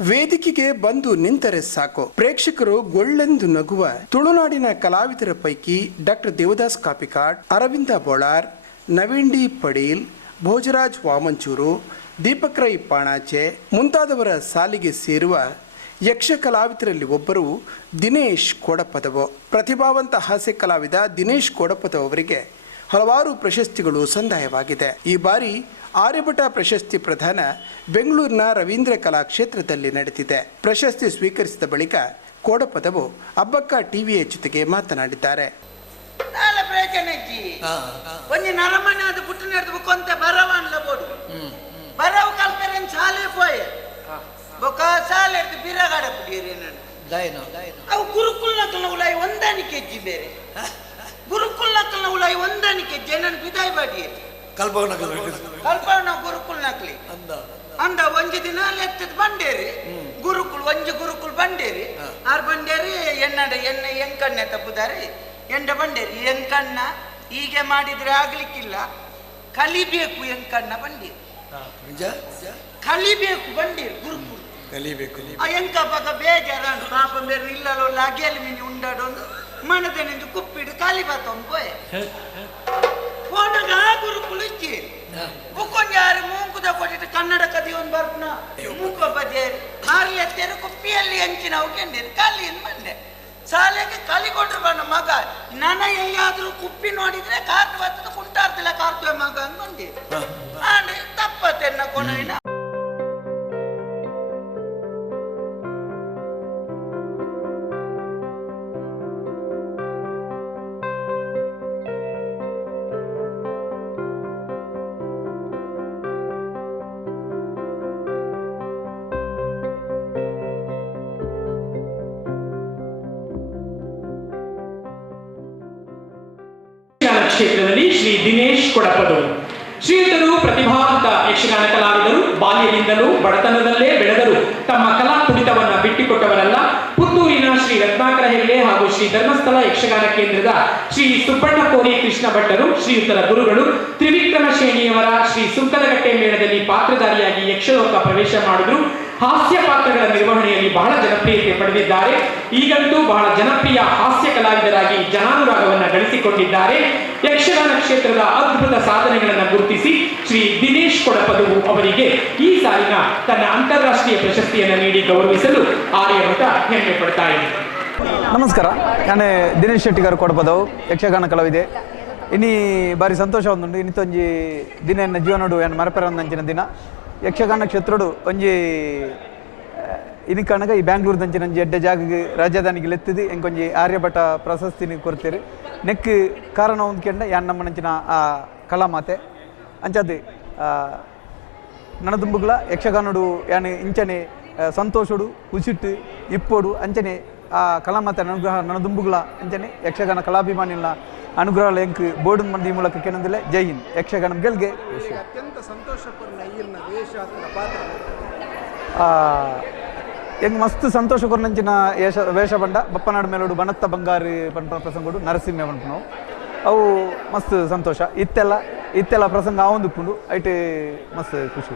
ವೇದಿಕೆಗೆ ಬಂದು ನಿಂತರೆ ಸಾಕು. ಪ್ರೇಕ್ಷಕರು ಗೊಳ್ಳೆಂದು ನಗುವ ತುಳುನಾಡಿನ ಕಲಾವಿದರ ಪೈಕಿ ಡಾಕ್ಟರ್ ದೇವದಾಸ್ ಕಾಪಿಕಾಡ್, ಅರವಿಂದ ಬೋಳಾರ್, ನವೀನ್ ಡಿ ಪಡೀಲ್ ಭೋಜರಾಜ್ ವಾಮಂಚೂರು, ದೀಪಕ್ ರೈ ಪಾಣಾಚೆ ಮುಂತಾದವರ ಸಾಲಿಗೆ ಸೇರುವ ಯಕ್ಷ ಕಲಾವಿದರಲ್ಲಿ ಒಬ್ಬರು ದಿನೇಶ್ ಕೋಡಪದವ. ಪ್ರತಿಭಾವಂತ ಹಾಸ್ಯ ಕಲಾವಿದ ದಿನೇಶ್ ಕೋಡಪದವರಿಗೆ ಅವರಿಗೆ ಹಲವಾರು ಪ್ರಶಸ್ತಿಗಳು ಸಂದಾಯವಾಗಿದೆ. ಈ ಬಾರಿ ಆರ್ಯಭಟ ಪ್ರಶಸ್ತಿ ಪ್ರದಾನ ಬೆಂಗಳೂರಿನ ರವೀಂದ್ರ ಕಲಾಕ್ಷೇತ್ರದಲ್ಲಿ ನಡೆದಿದೆ. ಪ್ರಶಸ್ತಿ ಸ್ವೀಕರಿಸಿದ ಬಳಿಕ ಕೋಡಪದವು ಅಬ್ಬಕ್ಕ ಟಿವಿಯ ಜೊತೆಗೆ ಮಾತನಾಡಿದ್ದಾರೆ. ನಾಳೆ ಪ್ರಯೋಜನಜ್ಜಿ ಒಂಜಿ ನರಮನೆ ಅದು ಪುಟ್ಟು ನಡೆದು ಕೊಂತ ಬರವನ್ಲ ಬೋಡು ಬರವು ಕಲ್ಪನೆ ಶಾಲೆ ಪೋಯೆ? ಬೊಕ ಶಾಲೆ ಹಿಡ್ದು ಬಿರಗಾಡ ಪುಡಿಯರಿ ನಾನು ದಾಯನು ದಾಯನು. ಅವು ಗುರುಕುಲ್ ನಕಲ್ನ ಉಲಾಯಿ ಒಂದಾನಿ ಹೆಜ್ಜಿ ಬೇರೆ. ಗುರುಕುಲ್ ಉಲಾಯಿ ನನ್ನ ಬಿದಾಯ್ ಬಾಡಿ ಕಲ್ಪವನ ಕಲ್ಪನ ಗುರುಕುಲ್ ನಕ್ಲಿ. ಅಂದ. ಅಂದ ಒಂಜಿ ದಿನ ಲೆತ್ತದ ಬಂಡೇರಿ. ಗುರುಕುಲ್ ಒಂಜಿ ಗುರುಕುಲ್ ಬಂಡೇರಿ. ಆರ್ ಬಂಡೇರಿ ಎನ್ನಡ ಎನ್ನ ಎಂಕಣ್ಣ ತಪ್ಪುದಾರಿ. ಎಂಡ ಬಂಡೇರಿ ಎಂಕಣ್ಣ ಹೀಗೆ ಮಾಡಿದ್ರೆ ಆಗ್ಲಿಕ್ಕಿಲ್ಲ. ಕಲಿಬೇಕು ಎಂಕಣ್ಣ ಬಂಡೀರಿ. ಕಲಿಬೇಕು ಬಂಡೀರಿ ಗುರುಕುಲ್. ಕಲಿಬೇಕು ಆ ಎಂಕ ಬಗ ಬೇಜಾರಾಂಡು ಪಾಪ ಬೇರೆ ಇಲ್ಲಲ್ಲ ಅಗೆಯಲ್ಲಿ ಮಿನಿ ಉಂಡಾಡೊಂದು ಮನದೆನೆಂದು ಕುಪ್ಪಿಡು ಕಾಲಿ ಬಾತೊಂದು ಪೋಯೆ ಗುರುಕುಲ್ ಇಚ್ಚಿ ಬುಕ್ಕೊಂಜಾರು ಮೂಂಕುದ ಕೊಟ್ಟಿಟ್ಟು ಕನ್ನಡ ಕದಿ ಒಂದು ಬರ್ಪನ ಮೂಕ ಬಜೆ ಹಾರಿ ಎತ್ತೇರು ಕುಪ್ಪಿಯಲ್ಲಿ ಹಂಚಿನ ಕಾಲಿ ಏನು ಬಂದೆ ಶಾಲೆಗೆ ಕಲಿಕೊಂಡ್ರು ಬಣ್ಣ ಮಗ. ನನ್ನ ಎಲ್ಲಿಯಾದ್ರೂ ಕುಪ್ಪಿ ನೋಡಿದ್ರೆ ಕಾರ್ಡ್ ಬರ್ತದ ಕುಂಟಾರ್ತಿಲ್ಲ ಕಾರ್ತುವೆ ಮಗ ಅಂದ್ಕೊಂಡಿ ಬಂದಿ ಆಂಡ್ ತಪ್ಪತ್ತೆನ್ನ ಕೊನೆಯ ಕ್ಷೇತ್ರದಲ್ಲಿ ಶ್ರೀ ದಿನೇಶ್ ಕೊಡಪದು. ಶ್ರೀಯುತರು ಪ್ರತಿಭಾವಂತ ಯಕ್ಷಗಾನ ಕಲಾವಿದರು ಬಾಲ್ಯದಿಂದಲೂ ಬಡತನದಲ್ಲೇ ಬೆಳೆದರು. ತಮ್ಮ ಕಲಾ ತುಡಿತವನ್ನ ಬಿಟ್ಟುಕೊಟ್ಟವರಲ್ಲ ಪುತ್ತೂರಿನ ಶ್ರೀ ಹೆಗ್ಡೆ ಹಾಗೂ ಶ್ರೀ ಧರ್ಮಸ್ಥಳ ಯಕ್ಷಗಾನ ಕೇಂದ್ರದ ಶ್ರೀ ಸುಬ್ಬಣ್ಣ ಕೋರಿ ಕೃಷ್ಣ ಭಟ್ಟರು, ಶ್ರೀಯುತರ ಗುರುಗಳು, ತ್ರಿವಿಕ್ರಮ ಶ್ರೇಣಿಯವರ ಶ್ರೀ ಸುಂಕದಗಟ್ಟೆ ಮೇಳದಲ್ಲಿ ಪಾತ್ರಧಾರಿಯಾಗಿ ಯಕ್ಷಲೋಕ ಪ್ರವೇಶ ಮಾಡಿದ್ರು. ಹಾಸ್ಯ ಪಾತ್ರಗಳ ನಿರ್ವಹಣೆಯಲ್ಲಿ ಬಹಳ ಜನಪ್ರಿಯತೆ ಪಡೆದಿದ್ದಾರೆ. ಈಗಂತೂ ಬಹಳ ಜನಪ್ರಿಯ ಹಾಸ್ಯ ಕಲಾವಿದರಾಗಿ ಜನಾನುರಾಗವನ್ನು ಗಳಿಸಿಕೊಂಡಿದ್ದಾರೆ. ಯಕ್ಷಗಾನ ಕ್ಷೇತ್ರದ ಅದ್ಭುತ ಸಾಧನೆಗಳನ್ನು ಗುರುತಿಸಿ ಶ್ರೀ ದಿನೇಶ್ ಕೊಡಪದವು ಅವರಿಗೆ ಈ ಸಾಲಿನ ತನ್ನ ಅಂತಾರಾಷ್ಟ್ರೀಯ ಪ್ರಶಸ್ತಿಯನ್ನು ನೀಡಿ ಗೌರವಿಸಲು ಆರ್ಯಭಟ ಹೆಮ್ಮೆ ಪಡ್ತಾ ಇದೆ ನಮಸ್ಕಾರ. ನಾನು ದಿನೇಶ್ ಶೆಟ್ಟಿ గారు ಕೊಡಪದವು ಯಕ್ಷಗಾನ ಕಲಾವಿದೆ. ಇನ್ನಿ ಬಾರಿ ಸಂತೋಷ ಒಂದುಂಡು ಇನ್ನಿತ್ತೊಂಜಿ ದಿನ ಎನ್ನ ಜೀವನಡು ಏನು ಮರಪೆರಂದಂಚಿನ ದಿನ. ಯಕ್ಷಗಾನ ಕ್ಷೇತ್ರಡು ಒಂಜಿ ಇನಿಕಣಗ ಈ ಬ್ಯಾಂಗ್ಳೂರು ದಂಚಿನ ಒಂಜಿ ಎಡ್ಡೆ ಜಾಗಗೆ ರಾಜಧಾನಿಗೆ ಲೆತ್ತಿದ್ದು ಎಂಕೊಂಜಿ ಆರ್ಯಭಟ ಪ್ರಶಸ್ತಿನ ಕೊರ್ತೀರಿ ನೆಕ್ ಕಾರಣ ಒಂದು ಕೆಂಡ ಯಾನ್ ನಮ್ಮನಂಚಿನ ಆ ಕಲಾಮಾತೆ ಅಂಚದ್ದು ನನದುಂಬುಗಳ ಯಕ್ಷಗಾನಡು ಯಾನ್ ಇಂಚನೆ ಸಂತೋಷಡು ಉಸಿಟ್ಟು ಇಪ್ಪೋಡು ಅಂಚನೆ ಆ ಕಲಾಮಾತೆ ಅನುಗ್ರಹ ನನದುಂಬುಗಳ ಅಂಚನೆ ಯಕ್ಷಗಾನ ಕಲಾಭಿಮಾನಿಗಳ ಅನುಗ್ರಹ ಎಂಕ್ ಬೋರ್ಡ್ ಮಂದಿ ಮೂಲಕ ಕೆನಂದಿಲ್ಲ ಜೈ ಹಿಂದ್. ಯಕ್ಷಗಾನ ಗೆಲ್ಗೆ. ಹೆಂಗ್ ಮಸ್ತ್ ಸಂತೋಷ ಕೊರ್ನಂಚಿನ ಯೇಷ ವೇಷ ಬಂಡ ಬಪ್ಪನಾಡು ಮೇಲೋಡು ಬಣತ್ತ ಬಂಗಾರಿ ಪಂಪ ಪ್ರಸಂಗೋಡು ನರಸಿಂಹ ಪಂಪನವು ಅವು ಮಸ್ತ್ ಸಂತೋಷ. ಇತ್ತೆಲ್ಲ ಇತ್ತೆಲ್ಲ ಪ್ರಸಂಗ ಆವೊಂದು ಪುಂಡು ಐಟ್ ಮಸ್ತ್ ಖುಷಿ